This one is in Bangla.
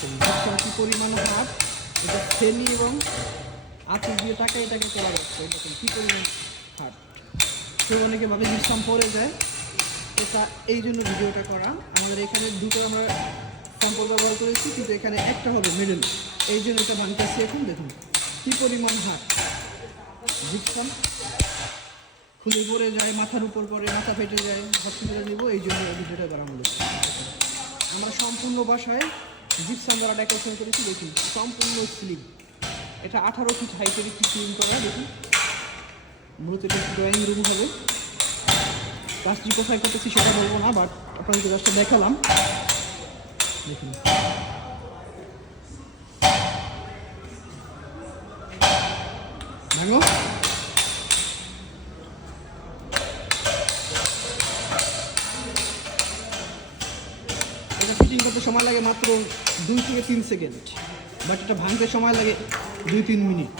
দেখুন জিপসাম কি পরিমাণ হাত, এটা ফেনি এবং আঁচড় দিয়ে টাকা এটাকে করা যাচ্ছে। দেখুন কী পরিমাণ হাত। কেউ অনেকে ভাবে জিপসাম পড়ে যায়, এটা এই জন্য ভিডিওটা করা। আমাদের এখানে দুটো আমরা স্যাম্পল ব্যবহার করেছি, কিন্তু এখানে একটা হবে মিডল, এই জন্য এটা ভাঙতেছি। এখন দেখুন কী পরিমাণ হাত। জিপসাম খুলে পড়ে যায়, মাথার উপর পড়ে, মাথা ফেটে যায়, হসপিটালে নেব, এই জন্য এই ভিডিওটা করা হলো। আমরা সম্পূর্ণ বাসায় জিপসাম দ্বারা ডেকোরেশন করেছি। দেখুন সম্পূর্ণ স্লিম, এটা 18 ফিট হাইটের একটি ক্লিন করা। দেখুন মূলত এটা ড্রয়িং রুম হবে। কাজটি কোথায় করতেছি সেটা বলবো না, বাট আপনাদেরকে জাস্ট দেখালাম। দেখুন ভাঙো। এটা ফিটিং করতে সময় লাগে মাত্র 2 থেকে 3 সেকেন্ড, বাট এটা ভাঙতে সময় লাগে 2-3 মিনিট।